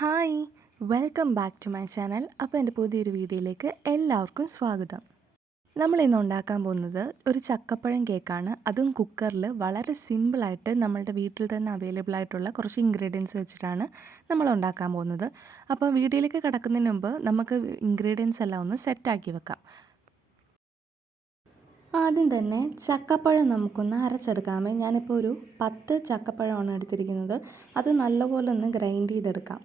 Hi welcome back to my channel. അപ്പോൾ എൻ്റെ പുതിയൊരു വീഡിയോയിലേക്ക് എല്ലാവർക്കും സ്വാഗതം. നമ്മളിന്ന് ഉണ്ടാക്കാൻ പോകുന്നത് ഒരു ചക്കപ്പഴം കേക്കാണ്. അതും കുക്കറിൽ വളരെ സിമ്പിളായിട്ട് നമ്മളുടെ വീട്ടിൽ തന്നെ അവൈലബിൾ ആയിട്ടുള്ള കുറച്ച് ഇൻഗ്രീഡിയൻസ് വെച്ചിട്ടാണ് നമ്മൾ ഉണ്ടാക്കാൻ പോകുന്നത്. അപ്പോൾ വീഡിയോയിലേക്ക് കിടക്കുന്നതിന് മുമ്പ് നമുക്ക് ഇൻഗ്രീഡിയൻസ് എല്ലാം ഒന്ന് സെറ്റാക്കി വെക്കാം. ആദ്യം തന്നെ ചക്കപ്പഴം നമുക്കൊന്ന് അരച്ചെടുക്കാമേ. ഞാനിപ്പോൾ ഒരു 10 ചക്കപ്പഴമാണ് എടുത്തിരിക്കുന്നത്. അത് നല്ലപോലെ ഒന്ന് ഗ്രൈൻഡ് ചെയ്തെടുക്കാം.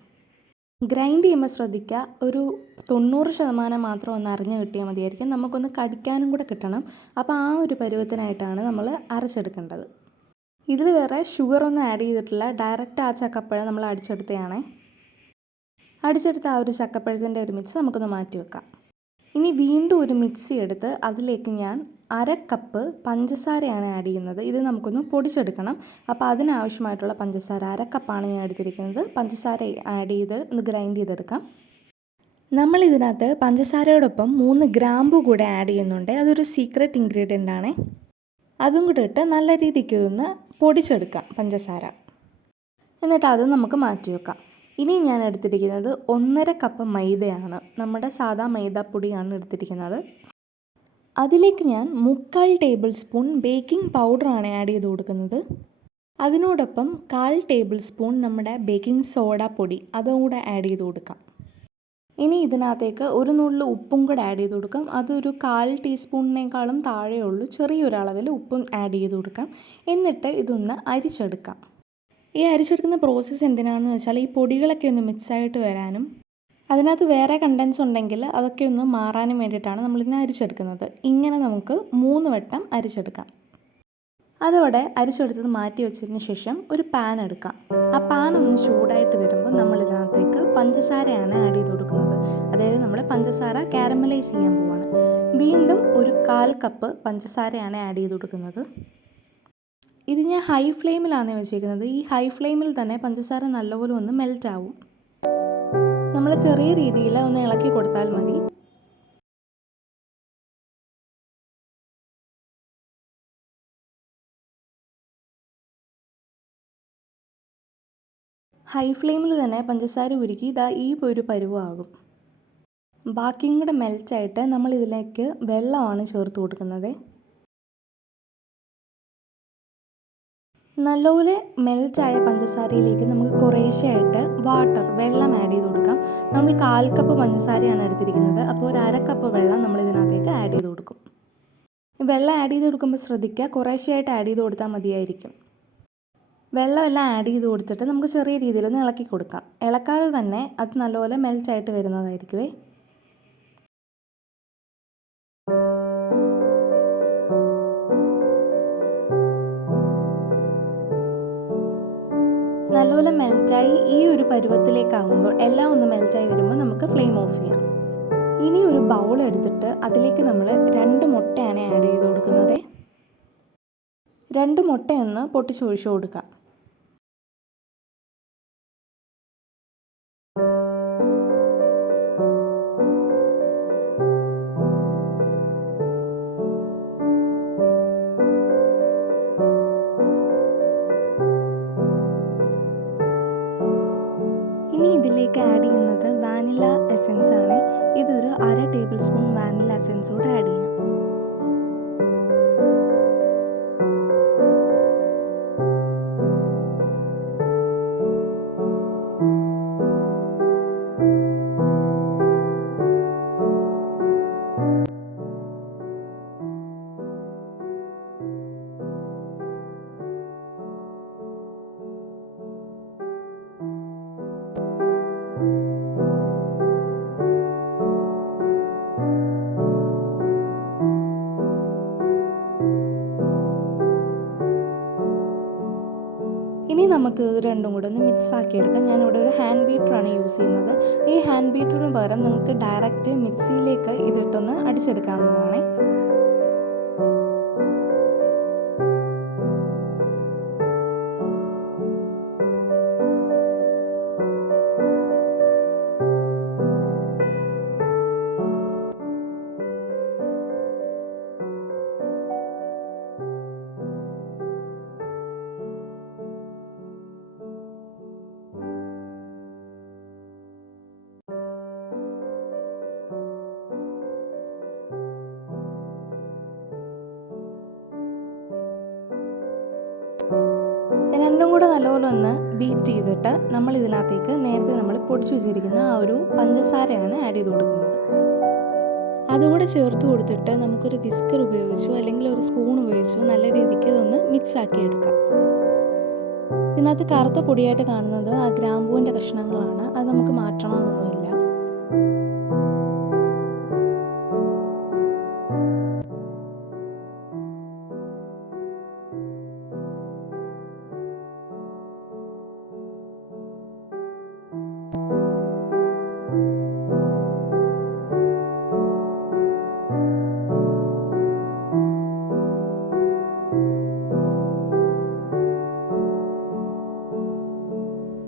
ഗ്രൈൻഡ് ചെയ്യുമ്പോൾ ശ്രദ്ധിക്കുക, ഒരു 90% മാത്രം ഒന്ന് അരഞ്ഞ് കിട്ടിയാൽ മതിയായിരിക്കും. നമുക്കൊന്ന് കടിക്കാനും കൂടെ കിട്ടണം. അപ്പോൾ ആ ഒരു പരുവത്തിനായിട്ടാണ് നമ്മൾ അരച്ചെടുക്കേണ്ടത്. ഇതിൽ വേറെ ഷുഗറൊന്നും ആഡ് ചെയ്തിട്ടില്ല. ഡയറക്റ്റ് ആ ചക്കപ്പഴം നമ്മൾ അടിച്ചെടുത്തതാണേ. അടിച്ചെടുത്ത ആ ഒരു ചക്കപ്പഴത്തിൻ്റെ ഒരു മിക്സ് നമുക്കൊന്ന് മാറ്റി വെക്കാം. ഇനി വീണ്ടും ഒരു മിക്സി എടുത്ത് അതിലേക്ക് ഞാൻ 1/2 കപ്പ് പഞ്ചസാരയാണ് ആഡ് ചെയ്യുന്നത്. ഇത് നമുക്കൊന്ന് പൊടിച്ചെടുക്കണം. അപ്പോൾ അതിനാവശ്യമായിട്ടുള്ള പഞ്ചസാര 1/2 കപ്പാണ് ഞാൻ എടുത്തിരിക്കുന്നത്. പഞ്ചസാര ആഡ് ചെയ്ത് ഒന്ന് ഗ്രൈൻഡ് ചെയ്തെടുക്കാം. നമ്മളിതിനകത്ത് പഞ്ചസാരയോടൊപ്പം 3 ഗ്രാമ്പു കൂടെ ആഡ് ചെയ്യുന്നുണ്ട്. അതൊരു സീക്രട്ട് ഇൻഗ്രീഡിയൻ്റ് ആണ്. അതും കൂടെ ഇട്ട് നല്ല രീതിക്ക് ഒന്ന് പൊടിച്ചെടുക്കാം പഞ്ചസാര. എന്നിട്ട് അത് നമുക്ക് മാറ്റി വെക്കാം. ഇനി ഞാൻ എടുത്തിരിക്കുന്നത് 1/2 കപ്പ് മൈദയാണ്. നമ്മുടെ സാധാ മൈദാപ്പൊടിയാണ് എടുത്തിരിക്കുന്നത്. അതിലേക്ക് ഞാൻ 3/4 ടേബിൾ സ്പൂൺ ബേക്കിംഗ് പൗഡറാണ് ആഡ് ചെയ്ത് കൊടുക്കുന്നത്. അതിനോടൊപ്പം 1/4 ടേബിൾ സ്പൂൺ നമ്മുടെ ബേക്കിംഗ് സോഡ പൊടി അതും കൂടെ ആഡ് ചെയ്ത് കൊടുക്കാം. ഇനി ഇതിനകത്തേക്ക് ഒരു നുള്ളു ഉപ്പും കൂടെ ആഡ് ചെയ്ത് കൊടുക്കാം. അതൊരു 1/4 ടീസ്പൂണിനേക്കാളും താഴെയുള്ളൂ. ചെറിയൊരളവിൽ ഉപ്പും ആഡ് ചെയ്ത് കൊടുക്കാം. എന്നിട്ട് ഇതൊന്ന് അരിച്ചെടുക്കാം. ഈ അരിച്ചെടുക്കുന്ന പ്രോസസ്സ് എന്തിനാണെന്ന് വെച്ചാൽ ഈ പൊടികളൊക്കെ ഒന്ന് മിക്സായിട്ട് വരാനും അതിനകത്ത് വേറെ കണ്ടൻസ് ഉണ്ടെങ്കിൽ അതൊക്കെ ഒന്ന് മാറാനും വേണ്ടിയിട്ടാണ് നമ്മളിതിനെ അരിച്ചെടുക്കുന്നത്. ഇങ്ങനെ നമുക്ക് 3 വട്ടം അരിച്ചെടുക്കാം. അതോടെ അരിച്ചെടുത്തത് മാറ്റി വെച്ചതിന് ശേഷം ഒരു പാൻ എടുക്കാം. ആ പാൻ ഒന്ന് ചൂടായിട്ട് വരുമ്പോൾ നമ്മൾ ഇതിനകത്തേക്ക് പഞ്ചസാരയാണ് ആഡ് ചെയ്ത് കൊടുക്കുന്നത്. അതായത് നമ്മൾ പഞ്ചസാര കാരമലൈസ് ചെയ്യാൻ പോവാണ്. വീണ്ടും ഒരു 1/4 കപ്പ് പഞ്ചസാരയാണ് ആഡ് ചെയ്ത് കൊടുക്കുന്നത്. ഇത് ഞാൻ ഹൈ ഫ്ലെയിമിലാണ് വെച്ചിരിക്കുന്നത്. ഈ ഹൈ ഫ്ലെയിമിൽ തന്നെ പഞ്ചസാര നല്ലപോലെ ഒന്ന് മെൽറ്റ് ആവും. നമ്മൾ ചെറിയ രീതിയിൽ ഒന്ന് ഇളക്കി കൊടുത്താൽ മതി. ഹൈ ഫ്ലെയിമിൽ തന്നെ പഞ്ചസാര ഉരുക്കി ഇതാ ഈ ഒരു പരുവമാകും. ബാക്കിയും കൂടെ മെൽറ്റായിട്ട് നമ്മൾ ഇതിലേക്ക് വെള്ളമാണ് ചേർത്ത് കൊടുക്കുന്നത്. നല്ലപോലെ മെൽറ്റായ പഞ്ചസാരയിലേക്ക് നമുക്ക് കുറേശ്ശെയായിട്ട് വെള്ളം ആഡ് ചെയ്ത് കൊടുക്കാം. നമ്മൾ 1/4 കപ്പ് പഞ്ചസാരയാണ് എടുത്തിരിക്കുന്നത്. അപ്പോൾ ഒരു 1/2 കപ്പ് വെള്ളം നമ്മൾ ഇതിനകത്തേക്ക് ആഡ് ചെയ്ത് കൊടുക്കും. വെള്ളം ആഡ് ചെയ്ത് കൊടുക്കുമ്പോൾ ശ്രദ്ധിക്കുക, കുറേശ്ശെയായിട്ട് ആഡ് ചെയ്ത് കൊടുത്താൽ മതിയായിരിക്കും. വെള്ളമെല്ലാം ആഡ് ചെയ്ത് കൊടുത്തിട്ട് നമുക്ക് ചെറിയ രീതിയിലൊന്ന് ഇളക്കി കൊടുക്കാം. ഇളക്കാതെ തന്നെ അത് നല്ലപോലെ മെൽറ്റായിട്ട് വരുന്നതായിരിക്കുമേ. നല്ലപോലെ മെൽറ്റായി ഈ ഒരു പരുവത്തിലേക്കാകുമ്പോൾ എല്ലാം ഒന്ന് മെൽറ്റായി വരുമ്പോൾ നമുക്ക് ഫ്ലെയിം ഓഫ് ചെയ്യാം. ഇനി ഒരു ബൗൾ എടുത്തിട്ട് അതിലേക്ക് നമ്മൾ 2 മുട്ടയാണ് ആഡ് ചെയ്ത് കൊടുക്കുന്നത്. 2 മുട്ടയൊന്ന് പൊട്ടിച്ചൊഴിച്ച് കൊടുക്കാം. ഇനി ഇതിലേക്ക് ആഡ് ചെയ്യുന്നത് വാനില എസൻസ് ആണ്. ഇതൊരു 1/2 ടേബിൾ സ്പൂൺ വാനില എസൻസ് കൂടെ ആഡ് ചെയ്യാം. ഇനി നമുക്ക് ഇത് രണ്ടും കൂടെ ഒന്ന് മിക്സ് ആക്കി എടുക്കാം. ഞാനിവിടെ ഒരു ഹാൻഡ് ബീറ്ററാണ് യൂസ് ചെയ്യുന്നത്. ഈ ഹാൻഡ് ബീറ്ററിന് പകരം നിങ്ങൾക്ക് ഡയറക്റ്റ് മിക്സിയിലേക്ക് ഇതിട്ടൊന്ന് അടിച്ചെടുക്കാവുന്നതാണ്. കൂടെ നല്ലപോലെ ഒന്ന് ബീറ്റ് ചെയ്തിട്ട് നമ്മൾ ഇതിനകത്തേക്ക് നേരത്തെ നമ്മൾ പൊടിച്ചു വെച്ചിരിക്കുന്ന ആ ഒരു പഞ്ചസാരയാണ് ആഡ് ചെയ്ത് കൊടുക്കുന്നത്. അതുകൂടെ ചേർത്ത് കൊടുത്തിട്ട് നമുക്കൊരു വിസ്കർ ഉപയോഗിച്ചോ അല്ലെങ്കിൽ ഒരു സ്പൂൺ ഉപയോഗിച്ചോ നല്ല രീതിക്ക് ഇതൊന്ന് മിക്സ് ആക്കി എടുക്കാം. ഇതിനകത്ത് കറുത്ത പൊടിയായിട്ട് കാണുന്നത് ആ ഗ്രാമ്പൂവിൻ്റെ കഷ്ണങ്ങളാണ്. അത് നമുക്ക് മാറ്റണമെന്നൊന്നുമില്ല.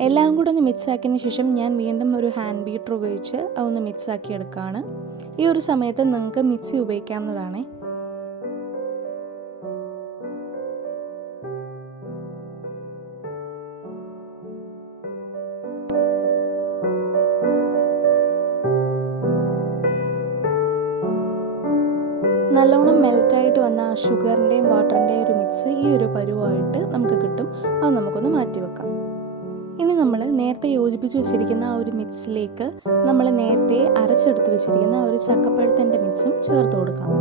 എല്ലാം കൂടെ ഒന്ന് മിക്സ് ആക്കിയതിന് ശേഷം ഞാൻ വീണ്ടും ഒരു ഹാൻഡ് ബീറ്റർ ഉപയോഗിച്ച് അതൊന്ന് മിക്സ് ആക്കി എടുക്കുകയാണ്. ഈ ഒരു സമയത്ത് നിങ്ങൾക്ക് മിക്സി ഉപയോഗിക്കാവുന്നതാണ്. നല്ലോണം മെൽറ്റായിട്ട് വന്ന ആ ഷുഗറിൻ്റെയും വാട്ടറിൻ്റെയും ഒരു മിക്സ് ഈ ഒരു പരുവമായിട്ട് നമുക്ക് കിട്ടും. അത് നമുക്കൊന്ന് മാറ്റി വെക്കാം. ഇനി നമ്മൾ നേരത്തെ യോജിപ്പിച്ച് വെച്ചിരിക്കുന്ന ആ ഒരു മിക്സിലേക്ക് നമ്മൾ നേരത്തെ അരച്ചെടുത്ത് വെച്ചിരിക്കുന്ന ആ ഒരു ചക്കപ്പഴത്തിൻ്റെ മിക്സും ചേർത്ത് കൊടുക്കാം.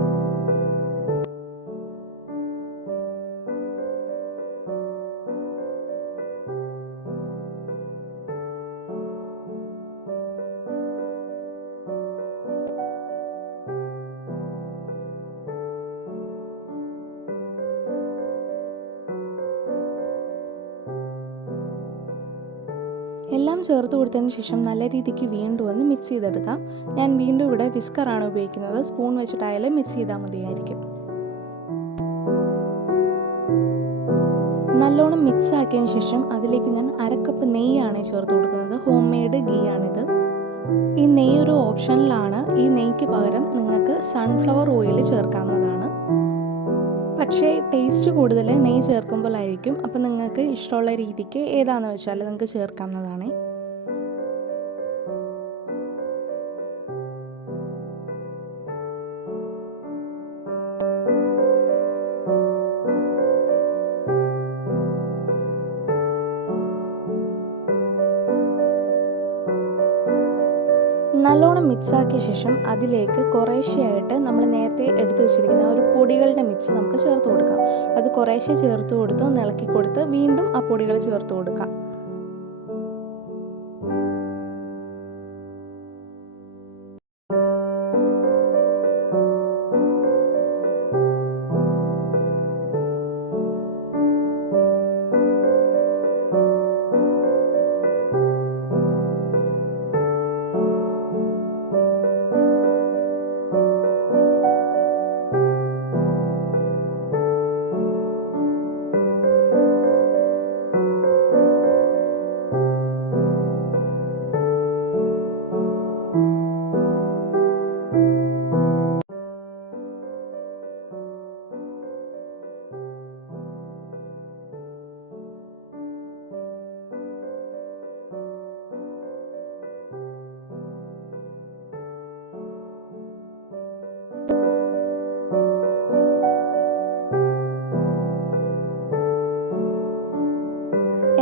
എല്ലാം ചേർത്ത് കൊടുത്തതിന് ശേഷം നല്ല രീതിക്ക് വീണ്ടും ഒന്ന് മിക്സ് ചെയ്തെടുക്കാം. ഞാൻ വീണ്ടും ഇവിടെ വിസ്കറാണ് ഉപയോഗിക്കുന്നത്. സ്പൂൺ വെച്ചിട്ടായാലും മിക്സ് ചെയ്താൽ മതിയായിരിക്കും. നല്ലോണം മിക്സ് ആക്കിയതിന് ശേഷം അതിലേക്ക് ഞാൻ അരക്കപ്പ് നെയ്യാണ് ചേർത്ത് കൊടുക്കുന്നത്. ഹോം മെയ്ഡ് ഗീ ആണിത്. ഈ നെയ്യ് ഒരു ഓപ്ഷനിലാണ്. ഈ നെയ്ക്ക് പകരം നിങ്ങൾക്ക് സൺഫ്ലവർ ഓയിൽ ചേർക്കാവുന്നതാണ്. പക്ഷേ ടേസ്റ്റ് കൂടുതൽ നെയ്യ് ചേർക്കുമ്പോഴായിരിക്കും. അപ്പം നിങ്ങൾക്ക് ഇഷ്ടമുള്ള രീതിക്ക് ഏതാണെന്ന് വെച്ചാൽ നിങ്ങൾക്ക് ചേർക്കാവുന്നതാണ്. നല്ലോണം മിക്സാക്കിയ ശേഷം അതിലേക്ക് കുറേശ്ശെയായിട്ട് നമ്മൾ നേരത്തെ എടുത്തു വെച്ചിരിക്കുന്ന ഒരു പൊടികളുടെ മിക്സ് നമുക്ക് ചേർത്ത് കൊടുക്കാം. അത് കുറേശ്ശെ ചേർത്ത് കൊടുത്ത് ഒന്ന് ഇളക്കി കൊടുത്ത് വീണ്ടും ആ പൊടികൾ ചേർത്ത് കൊടുക്കാം.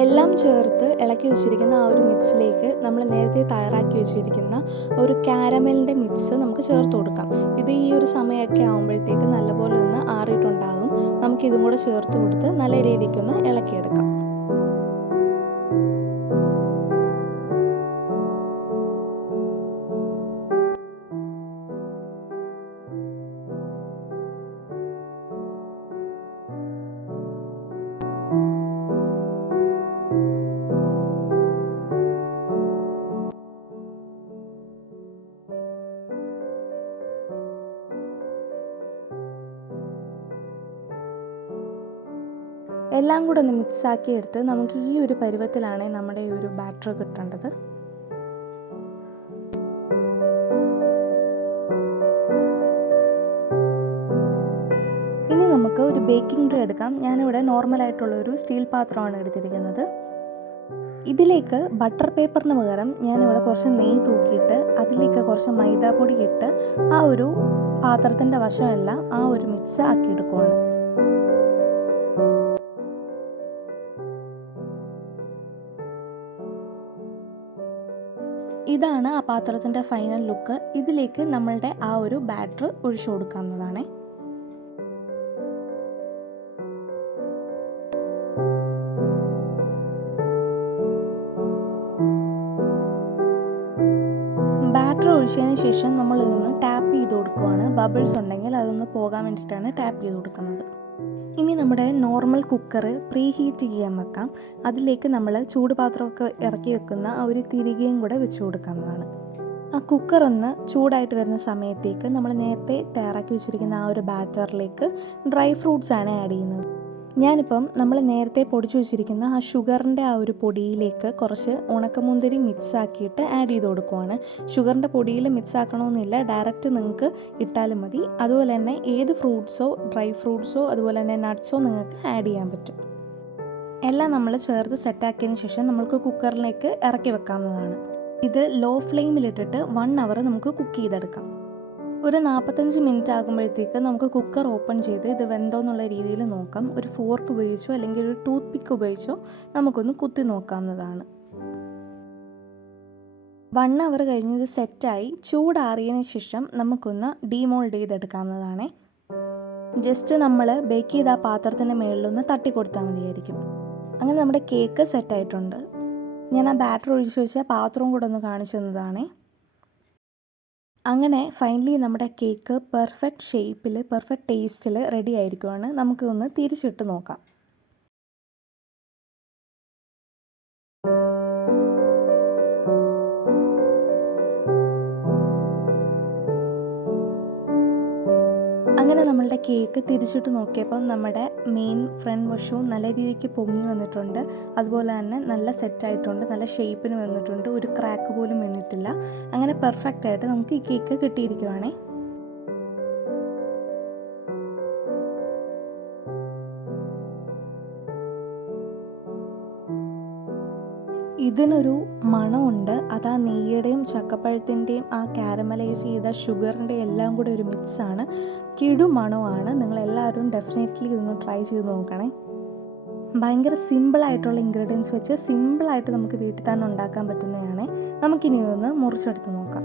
എല്ലാം ചേർത്ത് ഇളക്കി വെച്ചിരിക്കുന്ന ആ ഒരു മിക്സിലേക്ക് നമ്മൾ നേരത്തെ തയ്യാറാക്കി വെച്ചിരിക്കുന്ന ഒരു കാരമലിൻ്റെ മിക്സ് നമുക്ക് ചേർത്ത് കൊടുക്കാം. ഇത് ഈ ഒരു സമയമൊക്കെ ആകുമ്പോഴത്തേക്ക് നല്ലപോലെ ഒന്ന് ആറിയിട്ടുണ്ടാകും. നമുക്കിതും കൂടെ ചേർത്ത് കൊടുത്ത് നല്ല രീതിക്കൊന്ന് ഇളക്കിയെടുക്കാം. എല്ലാം കൂടെ ഒന്ന് മിക്സാക്കി എടുത്ത് നമുക്ക് ഈ ഒരു പരുവത്തിലാണ് നമ്മുടെ ഈ ഒരു ബാറ്റർ കിട്ടേണ്ടത്. ഇനി നമുക്ക് ഒരു ബേക്കിംഗ് ട്രേ എടുക്കാം. ഞാനിവിടെ നോർമലായിട്ടുള്ളൊരു സ്റ്റീൽ പാത്രമാണ് എടുത്തിരിക്കുന്നത്. ഇതിലേക്ക് ബട്ടർ പേപ്പറിന് പകരം ഞാനിവിടെ കുറച്ച് നെയ്യ് തൂക്കിയിട്ട് അതിലേക്ക് കുറച്ച് മൈദാപ്പൊടി ഇട്ട് ആ ഒരു പാത്രത്തിൻ്റെ വശമെല്ലാം ആ ഒരു മിക്സ് ആക്കിയെടുക്കുവാണ്. ഇതാണ് ആ പാത്രത്തിൻ്റെ ഫൈനൽ ലുക്ക്. ഇതിലേക്ക് നമ്മളുടെ ആ ഒരു ബാറ്റർ ഒഴിച്ചു കൊടുക്കാവുന്നതാണ്. ബാറ്റർ ഒഴിച്ചതിന് ശേഷം നമ്മളിതൊന്ന് ടാപ്പ് ചെയ്ത് കൊടുക്കുകയാണ്. ബബിൾസ് ഉണ്ടെങ്കിൽ അതൊന്ന് പോകാൻ വേണ്ടിയിട്ടാണ് ടാപ്പ് ചെയ്ത് കൊടുക്കുന്നത്. ഇനി നമ്മുടെ നോർമൽ കുക്കർ പ്രീ ഹീറ്റ് ചെയ്യാൻ വെക്കാം. അതിലേക്ക് നമ്മൾ ചൂടുപാത്രമൊക്കെ ഇറക്കി വെക്കുന്ന ആ ഒരു തിരികെയും കൂടെ വെച്ച് കൊടുക്കാവുന്നതാണ്. ആ കുക്കർ ഒന്ന് ചൂടായിട്ട് വരുന്ന സമയത്തേക്ക് നമ്മൾ നേരത്തെ തയ്യാറാക്കി വെച്ചിരിക്കുന്ന ആ ഒരു ബാറ്ററിലേക്ക് ഡ്രൈ ഫ്രൂട്ട്സ് ആണ് ആഡ് ചെയ്യുന്നത്. ഞാനിപ്പം നമ്മൾ നേരത്തെ പൊടിച്ചു വെച്ചിരിക്കുന്ന ആ ഷുഗറിൻ്റെ ആ ഒരു പൊടിയിലേക്ക് കുറച്ച് ഉണക്കമുന്തിരി മിക്സ് ആക്കിയിട്ട് ആഡ് ചെയ്ത് കൊടുക്കുവാണ്. ഷുഗറിൻ്റെ പൊടിയിൽ മിക്സ് ആക്കണമെന്നില്ല, ഡയറക്റ്റ് നിങ്ങൾക്ക് ഇട്ടാലും മതി. അതുപോലെ തന്നെ ഏത് ഫ്രൂട്ട്സോ ഡ്രൈ ഫ്രൂട്ട്സോ അതുപോലെ തന്നെ നട്ട്സോ നിങ്ങൾക്ക് ആഡ് ചെയ്യാൻ പറ്റും. എല്ലാം നമ്മൾ ചേർത്ത് സെറ്റാക്കിയതിന് ശേഷം നമുക്ക് കുക്കറിലേക്ക് ഇറക്കി വെക്കാവുന്നതാണ്. ഇത് ലോ ഫ്ലെയിമിലിട്ടിട്ട് 1 അവർ നമുക്ക് കുക്ക് ചെയ്തെടുക്കാം. ഒരു 45 മിനിറ്റ് ആകുമ്പോഴത്തേക്ക് നമുക്ക് കുക്കർ ഓപ്പൺ ചെയ്ത് ഇത് വെന്തോന്നുള്ള രീതിയിൽ നോക്കാം. ഒരു ഫോർക്ക് ഉപയോഗിച്ചോ അല്ലെങ്കിൽ ഒരു ടൂത്ത് പിക്ക് ഉപയോഗിച്ചോ നമുക്കൊന്ന് കുത്തി നോക്കാവുന്നതാണ്. 1 അവർ കഴിഞ്ഞ് ഇത് സെറ്റായി ചൂടാറിയതിന് ശേഷം നമുക്കൊന്ന് ഡീമോൾഡ് ചെയ്തെടുക്കാവുന്നതാണ്. ജസ്റ്റ് നമ്മൾ ബേക്ക് ചെയ്ത ആ പാത്രത്തിൻ്റെ മുകളിലൊന്ന് തട്ടിക്കൊടുത്താൽ മതിയായിരിക്കും. അങ്ങനെ നമ്മുടെ കേക്ക് സെറ്റായിട്ടുണ്ട്. ഞാൻ ആ ബാറ്റർ ഒഴിച്ച് വെച്ച പാത്രവും കൂടെ ഒന്ന് കാണിച്ചു തന്നതാണ്. അങ്ങനെ ഫൈനലി നമ്മുടെ കേക്ക് പെർഫെക്റ്റ് ഷേപ്പിൽ പെർഫെക്റ്റ് ടേസ്റ്റിൽ റെഡി ആയിരിക്കുവാണ്. നമുക്കൊന്ന് തിരിച്ചിട്ട് നോക്കാം. അങ്ങനെ നമ്മളുടെ കേക്ക് തിരിച്ചിട്ട് നോക്കിയപ്പം നമ്മുടെ മെയിൻ ഫ്രണ്ട് വശവും നല്ല രീതിക്ക് പൊങ്ങി വന്നിട്ടുണ്ട്. അതുപോലെ തന്നെ നല്ല സെറ്റായിട്ടുണ്ട്, നല്ല ഷേപ്പിന് വന്നിട്ടുണ്ട്, ഒരു ക്രാക്ക് പോലും വീണിട്ടില്ല. അങ്ങനെ പെർഫെക്റ്റ് ആയിട്ട് നമുക്ക് ഈ കേക്ക് കിട്ടിയിരിക്കുവാണേ. ഇതിനൊരു മണമുണ്ട്. അത് ആ നെയ്യുടെയും ചക്കപ്പഴത്തിൻ്റെയും ആ കാരമലൈസ് ചെയ്ത ഷുഗറിൻ്റെ എല്ലാം കൂടെ ഒരു മിക്സാണ്. കിടു മണമാണ്. നിങ്ങളെല്ലാവരും ഡെഫിനറ്റ്ലി ഇതൊന്ന് ട്രൈ ചെയ്ത് നോക്കണേ. ഭയങ്കര സിമ്പിളായിട്ടുള്ള ഇൻഗ്രീഡിയൻസ് വെച്ച് സിമ്പിളായിട്ട് നമുക്ക് വീട്ടിൽ തന്നെ ഉണ്ടാക്കാൻ പറ്റുന്നതാണ്. നമുക്കിനി ഒന്ന് മുറിച്ചെടുത്ത് നോക്കാം.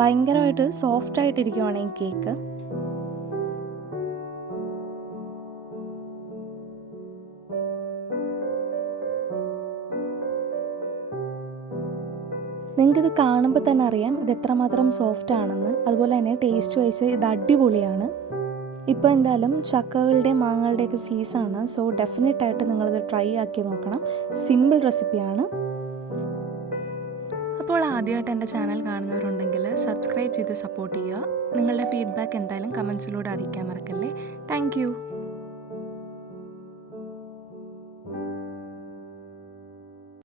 ഭയങ്കരമായിട്ട് സോഫ്റ്റായിട്ടിരിക്കുവാണ് ഈ കേക്ക്. നിങ്ങൾക്കിത് കാണുമ്പോൾ തന്നെ അറിയാം ഇത് എത്രമാത്രം സോഫ്റ്റ് ആണെന്ന്. അതുപോലെ തന്നെ ടേസ്റ്റ് വൈസ് ഇത് അടിപൊളിയാണ്. ഇപ്പോൾ എന്തായാലും ചക്കകളുടെയും മാങ്ങകളുടെയൊക്കെ സീസണാണ്. സോ ഡെഫിനറ്റായിട്ട് നിങ്ങളിത് ട്രൈ ആക്കി നോക്കണം. സിമ്പിൾ റെസിപ്പിയാണ്. അപ്പോൾ ആദ്യമായിട്ട് എൻ്റെ ചാനൽ കാണുന്നവരുണ്ടെങ്കിൽ സബ്സ്ക്രൈബ് ചെയ്ത് സപ്പോർട്ട് ചെയ്യുക. നിങ്ങളുടെ ഫീഡ്ബാക്ക് എന്തായാലും കമൻസിലൂടെ അറിയിക്കാൻ മറക്കല്ലേ. താങ്ക്